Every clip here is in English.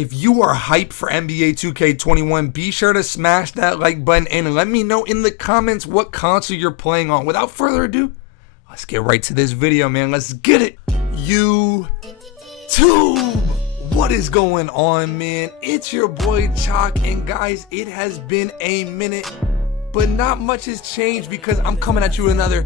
If you are hyped for NBA 2K21, be sure to smash that like button and let me know in the comments what console you're playing on. Without further ado, let's get right to this video, man. Let's get it. YouTube, what is going on, man? It's your boy Choc, and guys, it has been a minute, but not much has changed because I'm coming at you with another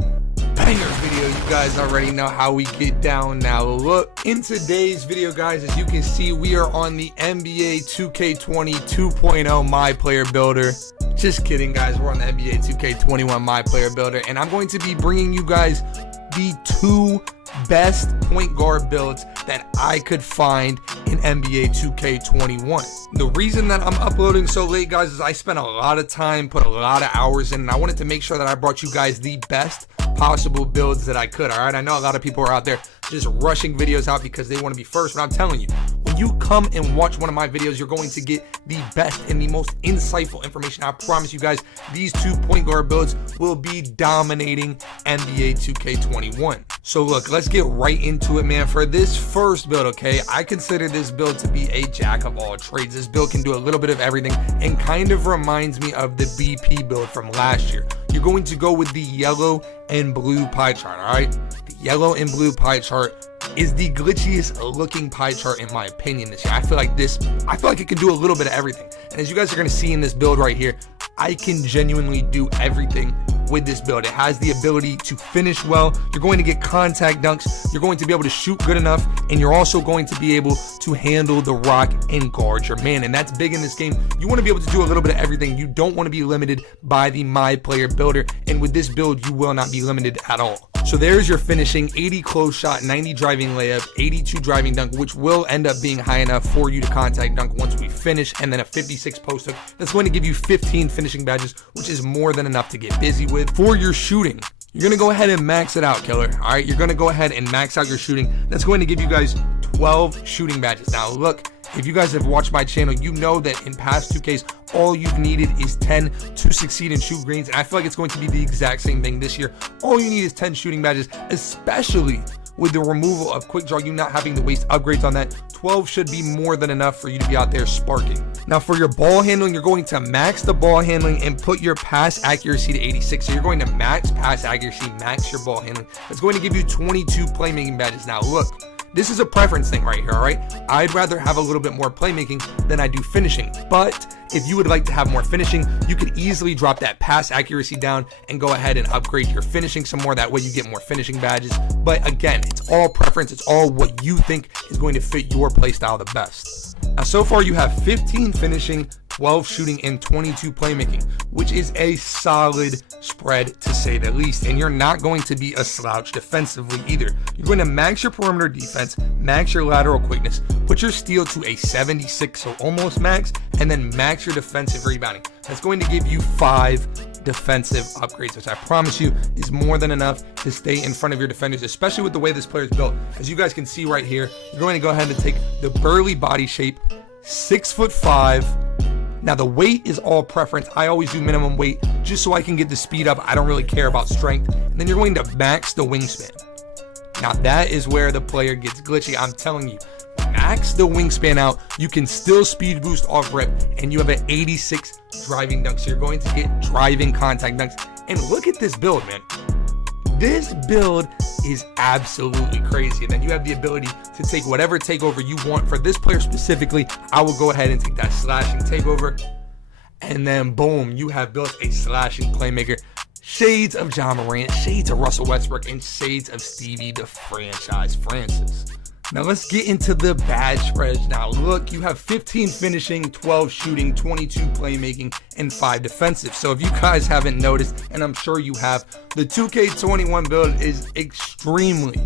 banger video. You guys already know how we get down. Now look, in today's video, guys, as you can see, we are on the NBA 2K20 2.0 My Player Builder. Just kidding, guys, we're on the NBA 2K21 My Player Builder, and I'm going to be bringing you guys the 2 best point guard builds that I could find in NBA 2K21. The reason that I'm uploading so late, guys, is I spent a lot of time, put a lot of hours in, and I wanted to make sure that I brought you guys the best possible builds that I could. All right, I know a lot of people are out there just rushing videos out because they want to be first, but I'm telling you, when you come and watch one of my videos, you're going to get the best and the most insightful information. I promise you guys, these 2 point guard builds will be dominating NBA 2K21. So look, let's get right into it, man. For this first build, okay, I consider this build to be a jack of all trades. This build can do a little bit of everything and kind of reminds me of the BP build from last year. You're going to go with the yellow and blue pie chart, all right? The yellow and blue pie chart is the glitchiest looking pie chart in my opinion this year. I feel like it can do a little bit of everything. And as you guys are going to see in this build right here, I can genuinely do everything with this build. It has the ability to finish well. You're going to get contact dunks. You're going to be able to shoot good enough, and you're also going to be able to handle the rock and guard your man. And that's big in this game. You want to be able to do a little bit of everything. You don't want to be limited by the My Player Builder. And with this build, you will not be limited at all. So there's your finishing: 80 close shot, 90 driving layup, 82 driving dunk, which will end up being high enough for you to contact dunk once we finish, and then a 56 post hook. That's going to give you 15 finishing badges, which is more than enough to get busy with. For your shooting, you're going to go ahead and max it out, killer. All right, you're going to go ahead and max out your shooting. That's going to give you guys 12 shooting badges. Now look, if you guys have watched my channel, you know that in past 2Ks, all you've needed is 10 to succeed in shoot greens. And I feel like it's going to be the exact same thing this year. All you need is 10 shooting badges, especially with the removal of quick draw, you not having to waste upgrades on that. 12 should be more than enough for you to be out there sparking. Now for your ball handling, you're going to max the ball handling and put your pass accuracy to 86. So you're going to max pass accuracy, max your ball handling. That's going to give you 22 playmaking badges. Now look, this is a preference thing right here, all right? I'd rather have a little bit more playmaking than I do finishing. But if you would like to have more finishing, you could easily drop that pass accuracy down and go ahead and upgrade your finishing some more. That way you get more finishing badges. But again, it's all preference. It's all what you think is going to fit your playstyle the best. Now, so far you have 15 finishing, 12 shooting, and 22 playmaking, which is a solid spread to say the least. And you're not going to be a slouch defensively either. You're going to max your perimeter defense, max your lateral quickness, put your steal to a 76, so almost max, and then max your defensive rebounding. That's going to give you 5 defensive upgrades, which I promise you is more than enough to stay in front of your defenders, especially with the way this player is built. As you guys can see right here, you're going to go ahead and take the burly body shape, 6'5". Now the weight is all preference. I always do minimum weight just so I can get the speed up. I don't really care about strength. And then you're going to max the wingspan. Now that is where the player gets glitchy. I'm telling you, max the wingspan out. You can still speed boost off rip, and you have an 86 driving dunk. So you're going to get driving contact dunks. And look at this build, man. This build is absolutely crazy. And then you have the ability to take whatever takeover you want. For this player specifically, I will go ahead and take that slashing takeover. And then boom, you have built a slashing playmaker. Shades of John Morant, shades of Russell Westbrook, and shades of Stevie the Franchise Francis. Now let's get into the badge spreads. Now look, you have 15 finishing, 12 shooting, 22 playmaking, and 5 defensive. So if you guys haven't noticed, and I'm sure you have, the 2K21 build is extremely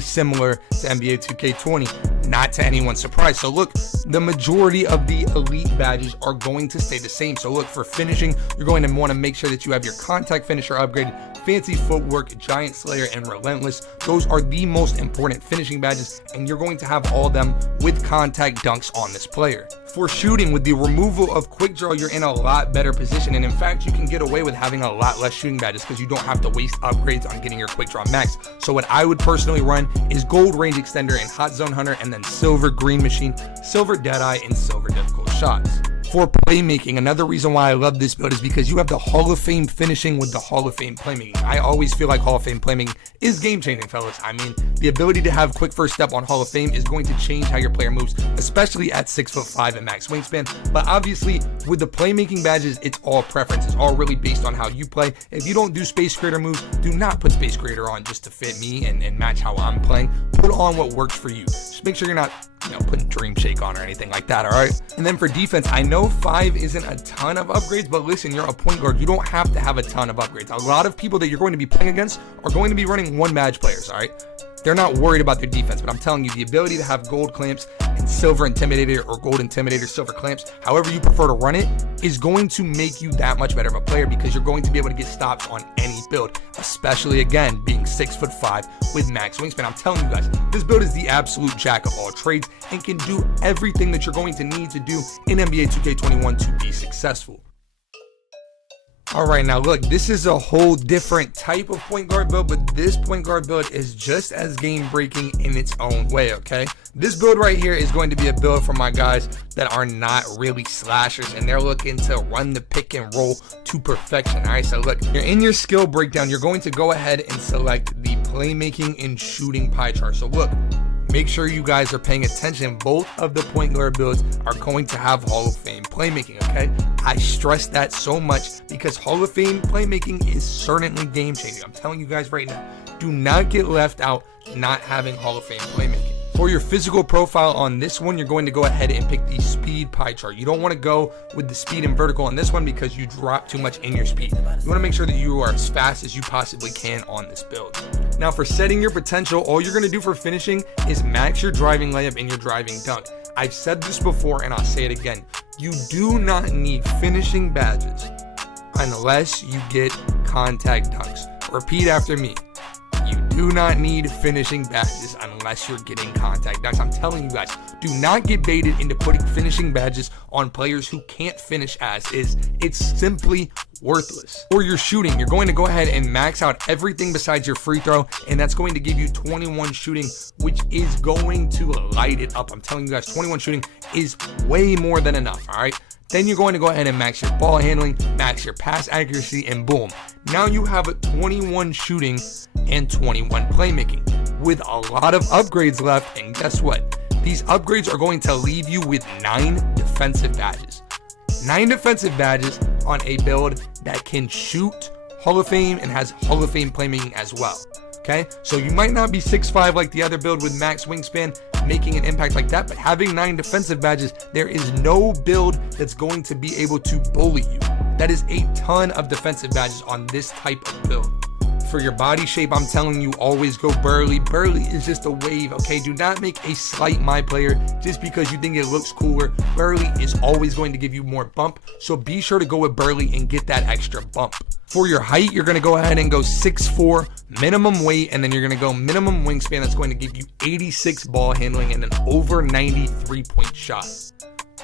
similar to NBA 2K20, not to anyone's surprise. So look, the majority of the elite badges are going to stay the same. So look, for finishing, you're going to want to make sure that you have your contact finisher upgraded, fancy footwork, giant slayer, and relentless. Those are the most important finishing badges, and you're going to have all of them with contact dunks on this player. For shooting, with the removal of quick draw, you're in a lot better position, and in fact you can get away with having a lot less shooting badges because you don't have to waste upgrades on getting your quick draw max. So what I would personally run is gold range extender and hot zone hunter, and then silver green machine, silver deadeye, and silver difficult shots. For playmaking, another reason why I love this build is because you have the Hall of Fame finishing with the Hall of Fame playmaking. I always feel like Hall of Fame playmaking is game changing, fellas. I mean, the ability to have quick first step on Hall of Fame is going to change how your player moves, especially at 6'5" and max wingspan. But obviously, with the playmaking badges, it's all preference. It's all really based on how you play. If you don't do Space Creator moves, do not put Space Creator on just to fit me and match how I'm playing. Put on what works for you. Just make sure you're not, putting Dream Shake on or anything like that, all right? And then for defense, I know 5 isn't a ton of upgrades, but listen, you're a point guard. You don't have to have a ton of upgrades. A lot of people that you're going to be playing against are going to be running 1 badge players, all right? They're not worried about their defense, but I'm telling you, the ability to have gold clamps and silver intimidator or gold intimidator, silver clamps, however you prefer to run it, is going to make you that much better of a player because you're going to be able to get stops on any build, especially again, being 6'5" with max wingspan. I'm telling you guys, this build is the absolute jack of all trades and can do everything that you're going to need to do in NBA 2K21 to be successful. All right, now look, this is a whole different type of point guard build, but this point guard build is just as game breaking in its own way, okay? This build right here is going to be a build for my guys that are not really slashers and they're looking to run the pick and roll to perfection. All right, so look, you're in your skill breakdown, you're going to go ahead and select the playmaking and shooting pie chart. So look, make sure you guys are paying attention. Both of the point guard builds are going to have Hall of Fame playmaking, okay? I stress that so much because Hall of Fame playmaking is certainly game changing. I'm telling you guys right now, do not get left out not having Hall of Fame playmaking. For your physical profile on this one, you're going to go ahead and pick the speed pie chart. You don't want to go with the speed and vertical on this one because you drop too much in your speed. You want to make sure that you are as fast as you possibly can on this build. Now for setting your potential, all you're going to do for finishing is max your driving layup and your driving dunk. I've said this before and I'll say it again. You do not need finishing badges unless you get contact dunks. Repeat after me. You do not need finishing badges unless you're getting contact dunks. I'm telling you guys, do not get baited into putting finishing badges on players who can't finish as is. It's simply worthless. For your shooting, you're going to go ahead and max out everything besides your free throw, and that's going to give you 21 shooting, which is going to light it up. I'm telling you guys, 21 shooting is way more than enough, all right? Then you're going to go ahead and max your ball handling, max your pass accuracy, and boom. Now you have a 21 shooting and 21 playmaking with a lot of upgrades left. And guess what? These upgrades are going to leave you with 9 defensive badges. 9 defensive badges on a build that can shoot Hall of Fame and has Hall of Fame playmaking as well. Okay, so you might not be 6'5" like the other build with max wingspan making an impact like that, but having 9 defensive badges, there is no build that's going to be able to bully you. That is a ton of defensive badges on this type of build. For your body shape, I'm telling you, always go burly. Burly is just a wave, okay? Do not make a slight my player just because you think it looks cooler. Burly is always going to give you more bump, so be sure to go with burly and get that extra bump. For your height, you're going to go ahead and go 6'4", minimum weight, and then you're going to go minimum wingspan. That's going to give you 86 ball handling and an over 90 3-point shot.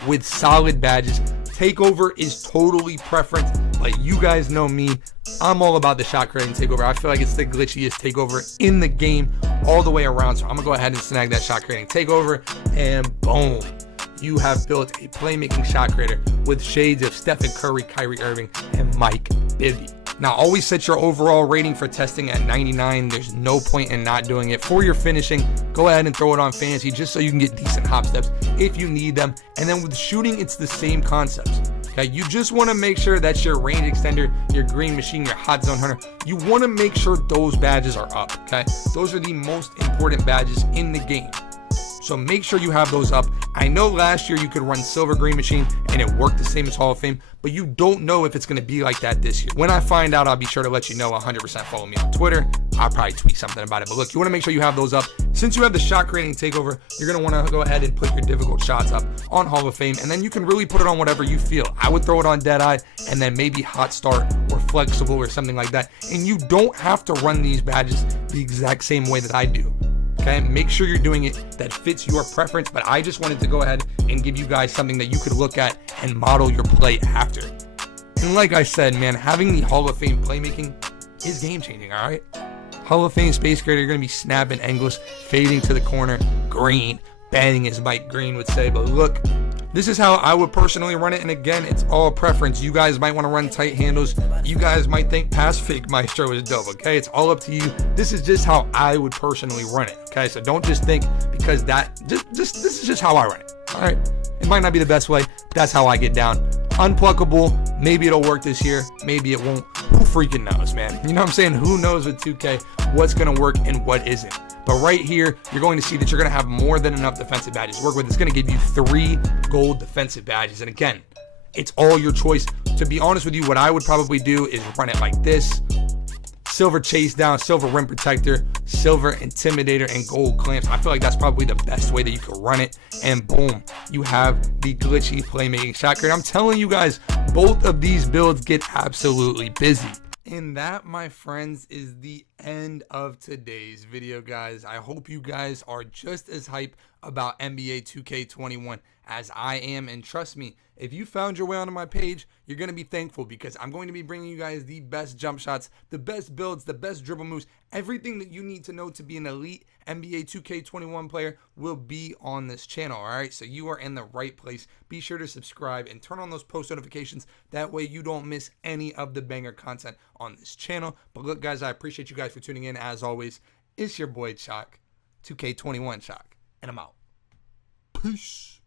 With solid badges, takeover is totally preference, but you guys know me. I'm all about the shot creating takeover. I feel like it's the glitchiest takeover in the game all the way around. So I'm going to go ahead and snag that shot creating takeover, and boom. You have built a playmaking shot creator with shades of Stephen Curry, Kyrie Irving, and Mike Bibby. Now, always set your overall rating for testing at 99. There's no point in not doing it. For your finishing, go ahead and throw it on fantasy just so you can get decent hop steps if you need them. And then with shooting, it's the same concepts. Okay, you just want to make sure that's your range extender, your green machine, your hot zone hunter. You want to make sure those badges are up. Okay, those are the most important badges in the game. So make sure you have those up. I know last year you could run silver green machine and it worked the same as Hall of Fame, but you don't know if it's going to be like that this year. When I find out, I'll be sure to let you know. 100% follow me on Twitter. I'll probably tweet something about it. But look, you want to make sure you have those up. Since you have the shot creating takeover, you're going to want to go ahead and put your difficult shots up on Hall of Fame, and then you can really put it on whatever you feel. I would throw it on Deadeye and then maybe hot start or flexible or something like that. And you don't have to run these badges the exact same way that I do. Okay, make sure you're doing it that fits your preference, but I just wanted to go ahead and give you guys something that you could look at and model your play after. And like I said, man, having the Hall of Fame playmaking is game changing, all right? Hall of Fame space creator, you're going to be snapping angles, fading to the corner, green, banging as Mike Green would say. But look, this is how I would personally run it. And again, it's all preference. You guys might want to run tight handles. You guys might think pass fake maestro is dope, okay? It's all up to you. This is just how I would personally run it, okay? So don't just think because this is just how I run it, all right? It might not be the best way, but that's how I get down. Unpluckable, maybe it'll work this year, maybe it won't. Who freaking knows, man? You know what I'm saying? Who knows with 2K what's going to work and what isn't. But right here, you're going to see that you're going to have more than enough defensive badges to work with. It's going to give you 3 gold defensive badges. And again, it's all your choice. To be honest with you, what I would probably do is run it like this. Silver chase down, silver rim protector, silver intimidator, and gold clamps. I feel like that's probably the best way that you could run it. And boom, you have the glitchy playmaking shot creator. I'm telling you guys, both of these builds get absolutely busy. And that, my friends, is the end of today's video, guys. I hope you guys are just as hyped about NBA 2K21 as I am. And trust me, if you found your way onto my page, you're going to be thankful because I'm going to be bringing you guys the best jump shots, the best builds, the best dribble moves. Everything that you need to know to be an elite NBA 2K21 player will be on this channel, all right? So you are in the right place. Be sure to subscribe and turn on those post notifications. That way you don't miss any of the banger content on this channel. But look, guys, I appreciate you guys for tuning in. As always, it's your boy Choc, 2K21 Choc, and I'm out. Peace.